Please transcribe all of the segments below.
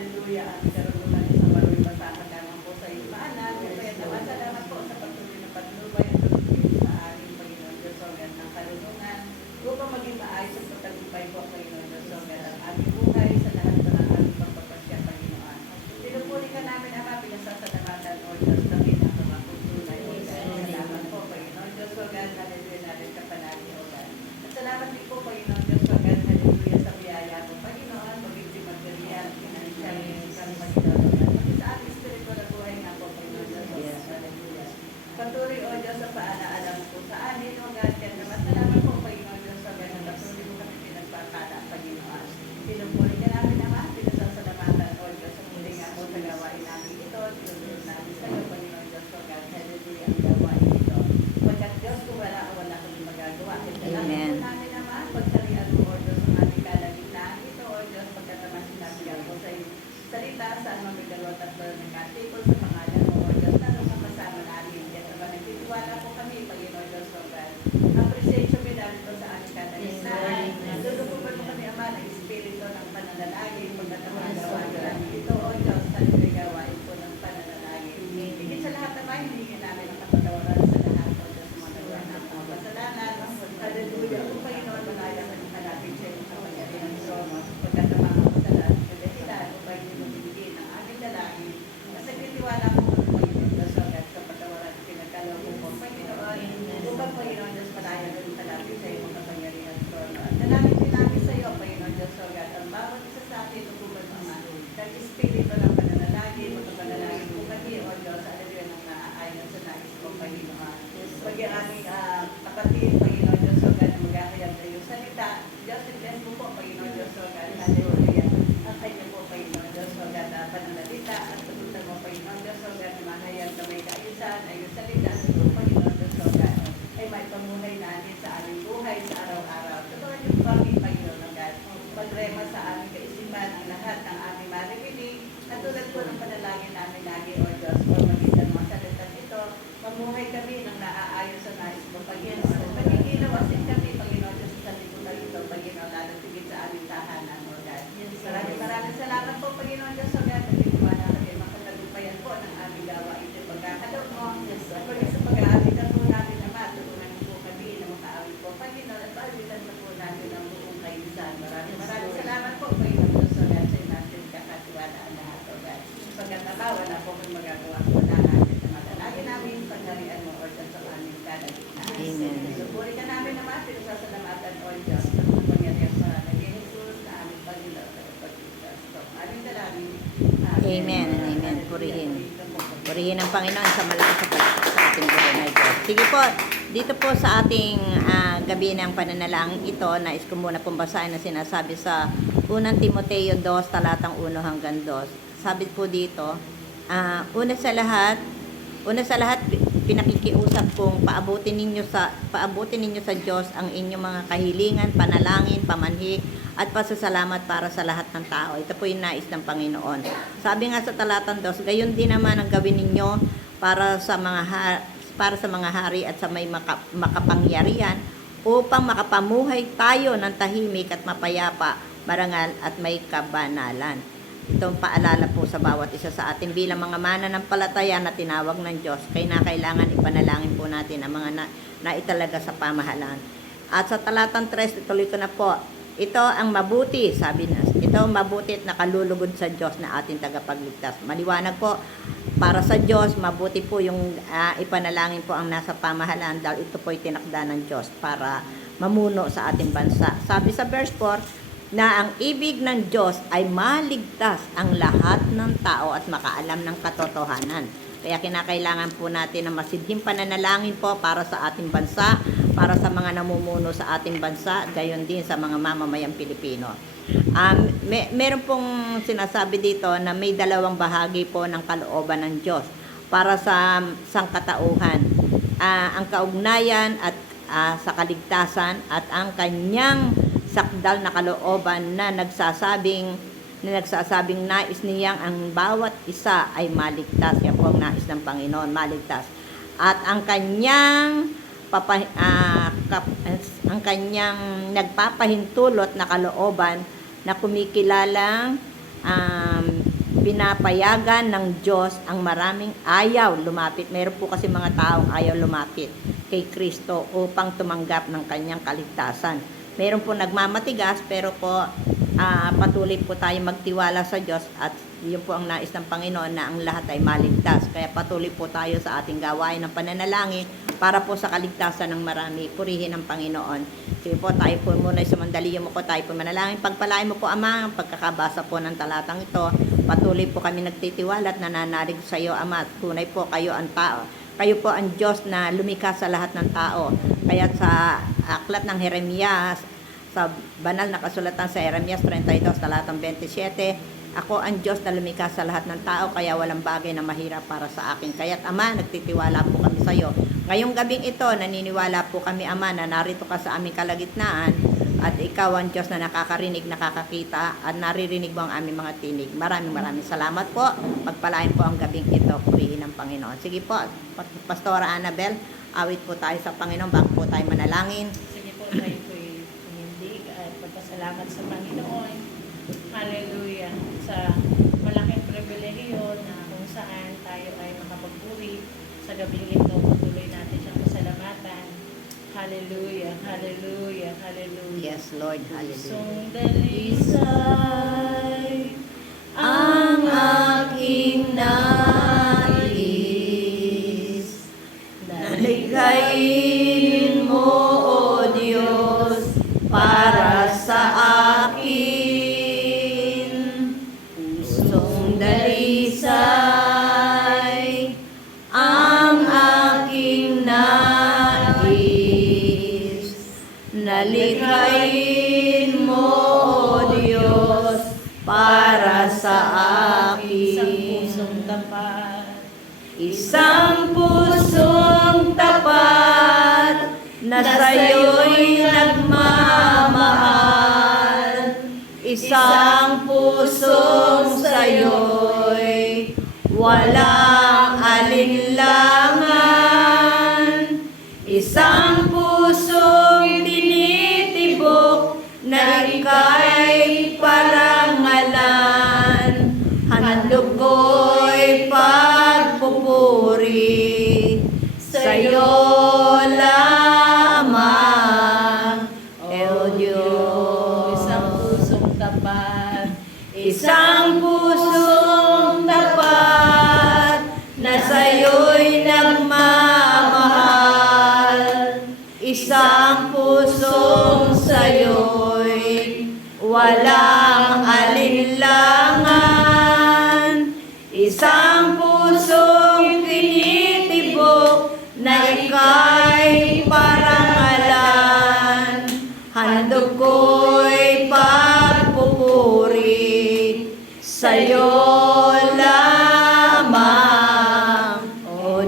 hallelujah, at karunungan sa maraming basama lamang po sa iyong paanan. Kaya naman, salamat po sa patuloy na patnubay at pagpili sa aming Panginoon Diyos o God ng karunungan upang maging maayos at patagumpay po, Panginoon Diyos o God, ang aming buhay sa lahat ng aming pagpapasya, Panginoon. Pinupuli ka namin, Ama, pinasasalamatan, O Diyos, ng pinakamakutunay, O God. Salamat po, Panginoon Diyos o God, hallelujah natin kapanagi, O God. At salamat din po, Panginoon Diyos o God, hallelujah, sa biyaya mo, Panginoon, magiging magdalian, pinansyal, isang Panginoon, O God. Pati sa aming spiritual na buhay na po, Panginoon Diyos o God, hallelujah. Patuloy, O Diyos, sa paalaala mo po sa amin, O God, kaya naman salamat po, Panginoon Diyos o God, na patuloy mo kami pinagpapala, Panginoon. Pinupuli ka namin, Ama, pinasasalamatan, O Diyos, sa muli nga po sa gawain namin ito, tinutulog namin sa iyo, Panginoon Diyos o God, hallelujah, ang gawain ito. Pagkat Diyos, kung wala kami magagawa. Amen. Namin naman, pagtalian mo, O Diyos, ang aming kalagitnaan ito, O Diyos, pagkat naman sinabi po sa iyo, salita saan mo may galot at nagkatipon sa pangalan mo, O Diyos, na nung kasama namin. Kaya naman, nagtitiwala po kami, Panginoon Diyos o God. Appreciate mo namin po sa aming kalagitnaan. Lulukupan mo kami, Ama, ng espiritu ng pananalangin, pagkat naman gawain namin ito, O Diyos, at gawain po ng pananalangin. Higit sa lahat naman, hindi namin ang kapatawaran sa lahat, O Diyos, mga nagawa ng mga kasalanan. Hallelujah. Kung Panginoon, malaya ka ng hanapin sa iyong kapangyarihan ng trono, pagkat ang mga kasalanan, kagasilan, upang hindi mo binigay ng aming dalangin. Kasi nitiwala ko kung Panginoon Diyos, O God, kapatawaran at pinagkalaw mo po, Panginoon, upang Panginoon Diyos, malaya ka ng hanapin sa iyong kapangyarihan ng trono. At dalangin din namin sa iyo, Panginoon Diyos, O God, ang bawat isa sa atin, tutupan mo, Ama, ng espiritu ng pananalangin, magkapanalangin po kami, O Diyos, hallelujah, ng naaayon sa nais mo, Panginoon. Pag aming kapatid, Panginoon Diyos, O God, na maghahayag na iyong salita, Diyos, bless mo po, Panginoon Diyos, O God, hallelujah. Ang kanya po, Panginoon Diyos, O God, pananalita, at tututan mo, Panginoon Diyos, O God, na mahayag na may kaayusan, ay yung salita, sa iyong Panginoon Diyos, O God, ay may pamuhay natin sa aming buhay, sa araw-araw. Tutuan yung kami, Panginoon, O God, magrema sa aming kaisipan, ang lahat ng aming maririnig, at tulad po ng panalangin namin lagi, O Diyos, o magitan mga salitan ito, mamuhay kami ng naaayon sa nais mo, Panginoon. Magigilawasin kami, Panginoon, Diyos, sa liputan ito, Panginoon, lalo tigit sa aming tahanan, O God. Maraming salamat po, Panginoon Diyos, O God, nagtitiwala kami makatagumpayan po ng aming gawain ito, pagkakalaw mo, at pag sa pag-aawitan po namin, Ama, tulungan po kami na makaawit po, Panginoon, at paawitan po natin ang buong kaibisan. Maraming salamat po, Panginoon Diyos, O God, sa natin kakatiwalaan lahat, O God. Pagkat Ama, wala po kami magagawa po na natin na madalagin namin, pagharian mo, O Diyos, sa aming kalagitnaan. Amen. Supuri ka namin naman, pinasasalamatan, O Diyos, sa mga pangyarihan sa naging Jesus, na aming Panginoon sa kapag-Diyos. So, aming dalangin. Amen. Amen. Purihin. Purihin ang Panginoon sa malakas sa ating buhay na ito. Sige po, dito po sa ating gabi ng pananalangin ito, nais ko muna pong basahin na sinasabi sa 1 Timoteo 2, talatang 1 hanggang 2. Sabi po dito, una sa lahat, pinakikiusap kong paabutin ninyo sa Diyos ang inyong mga kahilingan, panalangin, pamanhi, at pasasalamat para sa lahat ng tao. Ito po yung nais ng Panginoon. Sabi nga sa talatang 2, gayon din naman ang gawin ninyo para sa mga hari at sa may makapangyarihan upang makapamuhay tayo ng tahimik at mapayapa, marangal at may kabanalan. Itong paalala po sa bawat isa sa atin bilang mga mananampalataya na tinawag ng Diyos, kaya kailangan ipanalangin po natin ang mga naitalaga sa pamahalaan. At sa talatang 3, ituloy ko na po, ito ang mabuti, sabi na, ito ang mabuti at nakalulugod sa Diyos na ating tagapagligtas. Maliwanag po, para sa Diyos, mabuti po yung ipanalangin po ang nasa pamahalaan dahil ito po ay tinakda ng Diyos para mamuno sa ating bansa. Sabi sa verse 4, na ang ibig ng Diyos ay maligtas ang lahat ng tao at makaalam ng katotohanan. Kaya kinakailangan po natin ng masidhing pananalangin po para sa ating bansa, para sa mga namumuno sa ating bansa, gayon din sa mga mamamayang Pilipino. Meron pong sinasabi dito na may dalawang bahagi po ng kalooban ng Diyos para sa sangkatauhan. Ang kaugnayan at sa kaligtasan at ang kanyang sakdal na kalooban na nagsasabing nais niyang ang bawat isa ay maligtas. Yan po ang nais ng Panginoon, maligtas. At ang kanyang nagpapahintulot na kalooban na kumikilalang pinapayagan ng Diyos ang maraming ayaw lumapit. Meron po kasi mga taong ayaw lumapit kay Kristo upang tumanggap ng kanyang kaligtasan. Meron po nagmamatigas, pero po patuloy po tayo magtiwala sa Diyos, at yun po ang nais ng Panginoon na ang lahat ay maligtas. Kaya patuloy po tayo sa ating gawain ng pananalangin para po sa kaligtasan ng marami. Purihin ang Panginoon. Sige po, tayo po muna sumandali mo po, tayo po manalangin. Pagpalain mo po, Ama, ang pagkakabasa po ng talatang ito. Patuloy po kami nagtitiwala at nananalig sa iyo, Ama. Tunay po kayo ang tao. Kayo po ang Diyos na lumikha sa lahat ng tao. Kaya sa aklat ng Jeremias, sa banal na kasulatan sa Jeremias 32, talatang 27, ako ang Diyos na lumikha sa lahat ng tao, kaya walang bagay na mahirap para sa akin. Kaya't Ama, nagtitiwala po kami sa iyo. Ngayong gabing ito, naniniwala po kami, Ama, na narito ka sa aming kalagitnaan, at ikaw ang Diyos na nakakarinig, nakakakita, at naririnig mo ang aming mga tinig. Maraming salamat po. Pagpalain po ang gabing ito, purihin ng Panginoon. Sige po, Pastora Annabel, awit po tayo sa Panginoon bago po tayo manalangin. Sige po, tayo po'y tumindig at pagpasalamat sa Panginoon. Hallelujah. Sa malaking pribilehiyo na kung saan tayo ay makapagpuri sa gabing ito, patuloy natin siyang pasalamatan. Hallelujah, hallelujah, hallelujah. Yes, Lord. Hallelujah. Pusong dalisay ang aking nais, Nalikhain mo, O Diyos, para sa akin. Pusong dalisay ang aking nais. Nalikhain mo, O Diyos, para sa isang akin. pusong tapat. Isang pusong tapat na sa'yo'y nagmamahal. Isang pusong sa'yo'y walang alinlangan. Isang pusong tinitibok na ika'y parangalan. Handog ko'y pagpupuri sa'yo lamang, O Diyos. Isang pusong tapat. Isang pusong tapat na sa'yo'y nagmamahal. Isang pusong sa'yo'y walang alinlangan. Isang pusong tinitibok na ika'y parangalan. Handog ko'y pagpupuri sa'yo lamang, O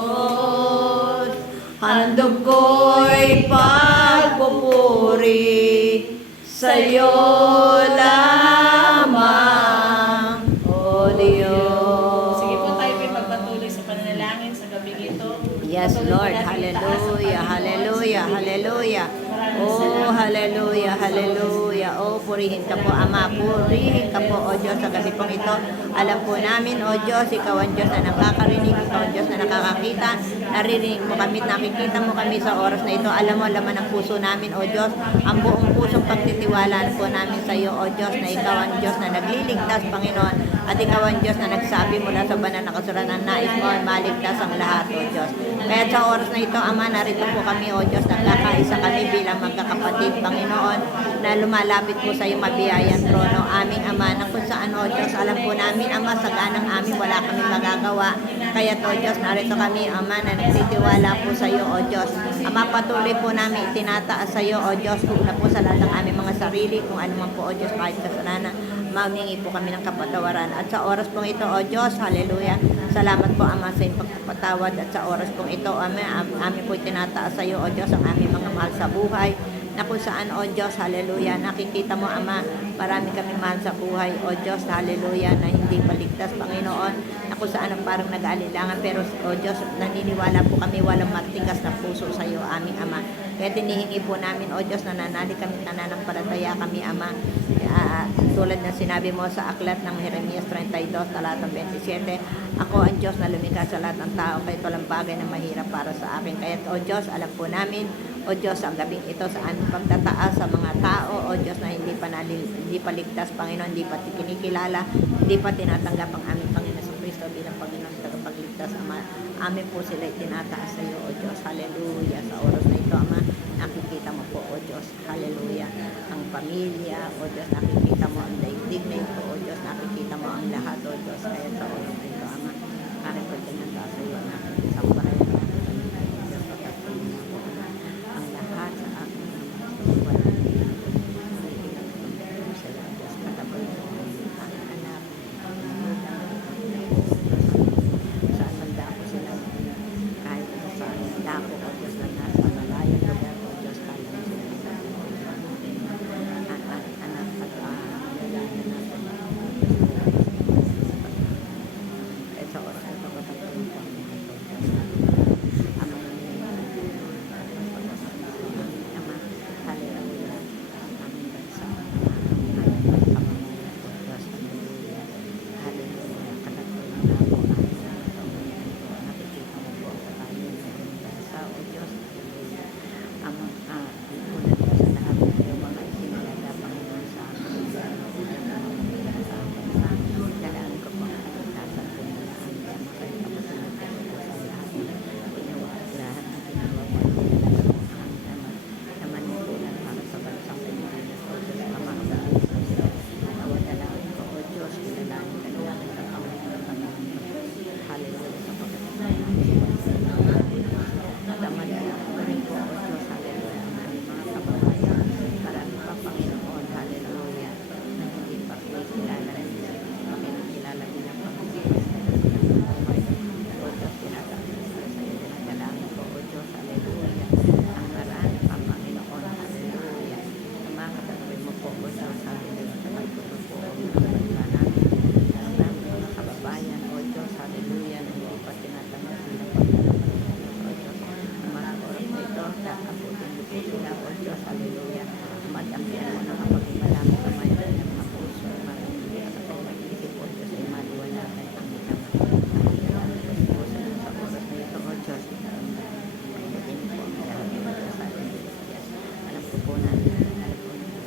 Diyos. Handog ko'y pagpupuri sa'yo lamang, O Diyos. Sige po, tayo po'y magpatuloy sa pananalangin sa gabing ito. Yes, Patuloy Lord. po natin itaas ang Hallelujah, Panginoon. hallelujah, hallelujah. Maraming Oh, salamat. hallelujah, hallelujah. Oh, purihin ka po, Ama. Purihin ka po, O Diyos, sa gabi pong ito. Alam po namin, O Diyos, ikaw ang Diyos na nakakarinig, ikaw ang Diyos na nakakakita. Naririnig mo kami, nakikita mo kami sa oras na ito. Alam mo, laman ng puso namin, O Diyos. Ang buong pusong pagtitiwalaan po namin sa iyo, O Diyos, na ikaw ang Diyos na nagliligtas, Panginoon. At ikaw ang Diyos na nagsabi mula sa banal na kasulatan, nais mo ay maligtas ang lahat, O Diyos. Kaya sa oras na ito, Ama, narito po kami, O Diyos, nagkakaisa kami bilang magkakapatid, Panginoon, na lumalapit po sa iyong mabiyayang trono, aming Ama, na kung saan, O Diyos, alam po namin, Ama, sa ganang amin wala kami magagawa. Kaya, O Diyos, narito kami, Ama, na nagtitiwala po sa iyo, O Diyos. Ama, patuloy po namin itinataas sa iyo, O Diyos, una po sa lahat ng aming mga sarili, kung ano man po, O Diyos, kahit kasalanan, mamingi po kami ng kapatawaran. At sa oras pong ito, O Diyos, hallelujah, salamat po, Ama, sa iyong pagpapatawad. At sa oras pong ito, Ama, amin po itinataas sa iyo, O Diyos, ang aming mga mahal sa buhay, na kung saan, O Diyos, hallelujah, nakikita mo, Ama, marami kami mahal sa buhay, O Diyos, hallelujah, na hindi paligtas, Panginoon, na kung saan parang nag-aalilangan, pero, O Diyos, naniniwala po kami, walang matigas na puso sa iyo, aming Ama. Kaya tinihingi po namin, O Diyos, na nanali kami, nananampalataya kami, Ama, tulad ng sinabi mo sa aklat ng Jeremias 32, talatang 27, ako ang Diyos na lumikha sa lahat ng tao, kahit walang bagay na mahirap para sa akin. Kaya, O Diyos, alam po namin, O Diyos, ang gabing ito sa aming pagtataas sa mga tao, O Diyos, na hindi pa ligtas, Panginoon, hindi pa kinikilala, hindi pa tinatanggap ang aming Panginoon sa Kristo bilang Panginoon sa tagapagligtas, Ama. Amin po sila itinataas sa iyo, O Diyos, hallelujah. Sa oras na ito, Ama, nakikita mo po, O Diyos, hallelujah, ang pamilya, O Diyos, nakikita mo ang daigdig na ito, O Diyos, nakikita mo ang lahat, O Diyos, kaya sa oras na ito, Ama, amin po itinataas sa iyo ang aking isang bahay na O Diyos, pagkatuloy na po, Ama, ang lahat sa aking mga sila, O Diyos, katabay mo ang aking anak, saan man dako sila, kahit saan dako, O Diyos, na nasa malayang lugar, O Diyos, kaya mo sila sa anak at lalaki natin, kahit sa oras na ito, kapatuloy po ang mga ito, Ama, Ama, hallelujah, ang aming bansa, hallelujah, kalatuloy na po ang nakikita mo po sa tayo ng bansa, O Diyos, hallelujah, amang inulan mo sa lahat ng iyong mga itinalaga, Panginoon, sa amin, dalaan ko po ang kaligtasan po ng lahat, kaya makalimutan ko po sa lahat ng ginawa, lahat ng ginawa po ang manipulan para sa bansang Pilipinas, O Diyos, Ama, ang nawadalain ko, O Diyos, pinalain ka na namin ang Panginoon, hallelujah, sa damadalain ko rin po, O Diyos, hallelujah, ang aming mga kababayan, marami pa, Panginoon, hallelujah, na hindi pa kilala rin sila, pakilala nila, Panginoon, O Diyos, tinatanggap sila sa iyo, dinadalain ko, O Diyos, hallelujah, ang marami pa, Panginoon, hallelujah, na makakatabi mo po, O Diyos, hallelujah, sa pagtuto po, ang mga bansa namin, ang aming mga kababayan, O Diyos, hallelujah, na hindi pa tinatanggap nila, Panginoon, O Diyos, ang mga oras na ito, kakaputin mo po sila, O Diyos, hallelujah, madampian mo na kapag malami kamay ng mga puso, marami sa pag-isip, O Diyos, ay maliwanagan ang isang po sa oras na ito, O Diyos, pagdating po ang lahat ng mga kasalan, yes, alam ko po natin, alam ko natin,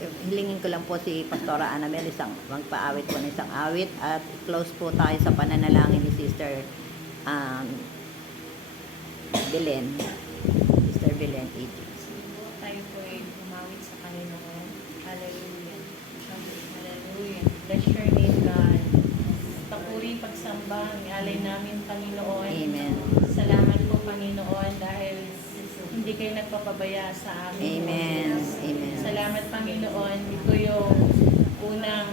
Hilingin ko lang po si Pastora Annabel magpaawit po ng isang awit at close po tayo sa pananalangin ni Sister um, Belen. Sister Belen Egypt. Tayo po ay umawit sa Panginoon. Hallelujah. Hallelujah. Bless your name, God. Papuri, pagsamba, ang alay namin, Panginoon. Amen. Salamat po, Panginoon, dahil hindi kayo nagpapabaya sa amin. Amen. Amen. Salamat, Panginoon. Ito yung unang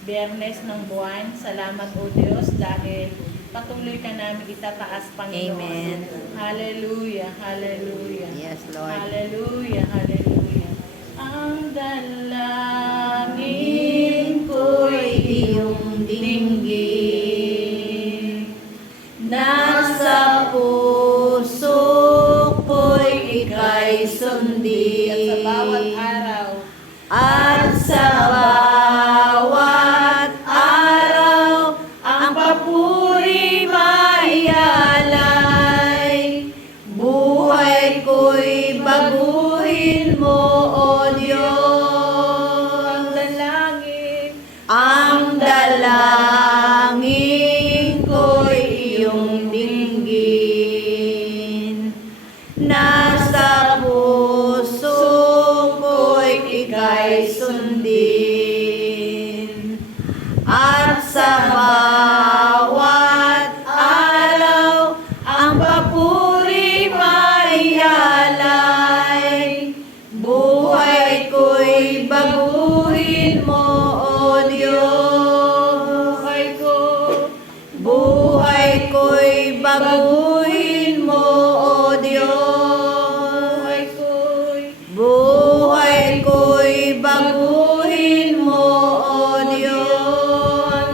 Biyernes ng buwan. Salamat, O Diyos, dahil patuloy ka namin itataas, Panginoon. Amen. Hallelujah. Hallelujah. Yes, Lord. Hallelujah. Hallelujah. Ang dalangin ko'y iyong dinggin. Nasa puso ko'y ika'y sundin. At sa bawat At sa bawat araw, araw, ang papuri maialay. Buhay ko'y baguhin mo, O Diyos. Ang dalangin ko'y iyong dinggin. Nasa puso ko'y ika'y sundin. At sa bawat araw, ang papuri maialay. Buhay ko'y baguhin mo, O Diyos. Buhay ko'y baguhin mo, O Diyos. Buhay ko'y baguhin mo, O Diyos.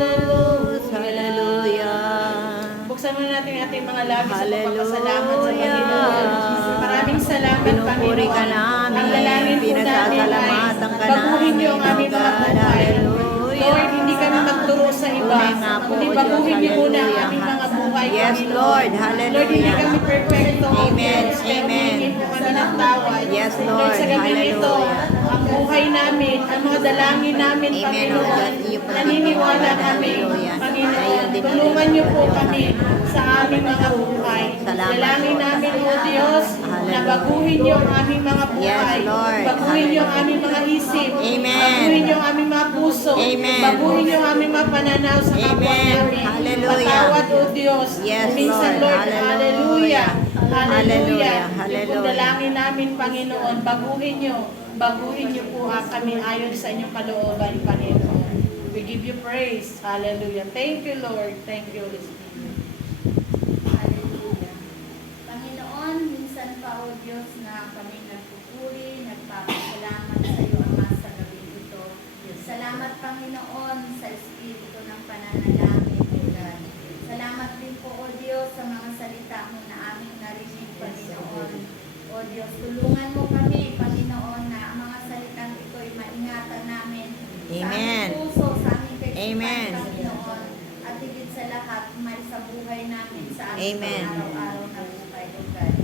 Hallelujah. Buksan muna natin ating mga labis sa Hallelujah. pagpapasalamat sa Panginoon. Maraming salamat, Pinupuri ka Panginoon. namin, Ang dalangin po namin pinasasalamatan ka ay baguhin niyo ang namin, aming mga O God. buhay. Hallelujah. Lord, hindi kami magturo sa iba. Tunay nga po, Kundi O baguhin niyo Diyos. muna ang Hallelujah. aming mga buhay, Yes, Panginoon. Lord. Lord, hindi Hallelujah. kami perfecto. Amen. Pero Amen. Yes, Lord, Lord. sa gabi nito, Hallelujah. ang buhay namin, ang mga dalangin namin, Amen, Panginoon, O Diyos. Iyo po naniniwala din po. kami, Hallelujah. Panginoon, Ayun din tulungan po, niyo po Diyos. kami sa aming mga buhay. Salamat, Dalangin Lord. namin, O Diyos, na Hallelujah. baguhin niyo ang aming mga buhay. Yes, Lord. Baguhin niyo ang Hallelujah. aming mga isip. Amen. Baguhin niyo ang aming mga puso. Amen. Baguhin niyo ang aming mga pananaw sa kapwa Amen. namin. Hallelujah. Patawad, O Diyos. Yes, Minsan, Lord. Lord, hallelujah. Hallelujah. Hallelujah. Yung pong dalangin namin, Panginoon, baguhin niyo. Baguhin niyo po kami ayon sa inyong kalooban, Panginoon. We give you praise. Hallelujah. Thank you, Lord. Thank you, Holy Spirit. Hallelujah. Panginoon, minsan pa, O Diyos, na kami nagpupuri, nagpapasalamat sa iyo, Ama, sa gabi ito. Salamat, Panginoon, sa espiritu ng pananalangin, O God. Salamat din po, O Diyos, sa mga salita mo na aming narinig, Panginoon. O Diyos, tulungan mo kami, Panginoon, na ang mga salitang ito ay maingatan namin sa Amen. aming puso, sa aming kaisipan, Amen. Panginoon. At higit sa lahat, may sa buhay namin sa aming Amen. araw-araw na buhay, O God.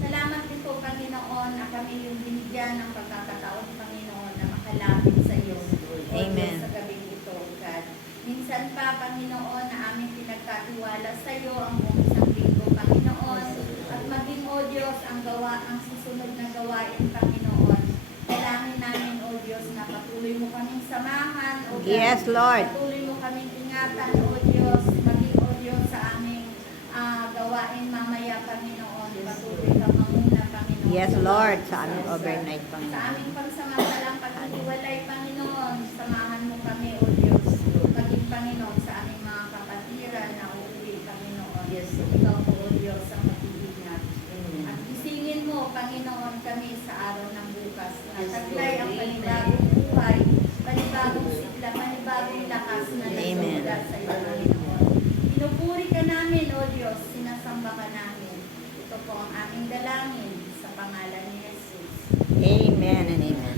Salamat din po, Panginoon, na kami yung binigyan ng pagkakataon, Panginoon, na makalapit sa iyo. O Amen. Diyos, sa gabing ito, O God. Minsan pa, Panginoon, na aming pinagkatiwala sa iyo ang buong isang linggo, Panginoon. At maging, O Diyos, ang susunod na gawain, Panginoon. Dalangin namin, O Diyos, na patuloy mo kaming samahan, O God. Yes, Lord. Patuloy mo kaming ingatan, O Diyos. Maging, O Diyos, sa aming gawain mamaya, Panginoon. Patuloy ka manguna, Panginoon. Yes, sa Lord. bawat Sa aming isa. overnight, Sa Panginoon. aming pagsamantalang paghihiwalay, Panginoon. Samahan mo kami, O Diyos. Maging, Panginoon, sa aming mga kapatiran na uuwi, Panginoon. Yes. Ikaw po, O Diyos, ang mag-iingat. At gisingin mo, Panginoon, kami sa araw ng bukas. Na Yes, taglay ang Lord. panibagong buhay, panibagong sigla, panibagong lakas na Amen. nagsimula sa iyo, Panginoon. Pinupuri ka namin, O Diyos, sinasamba ka namin. Ito po ang aming dalangin sa pangalan ni Jesus. Amen and amen.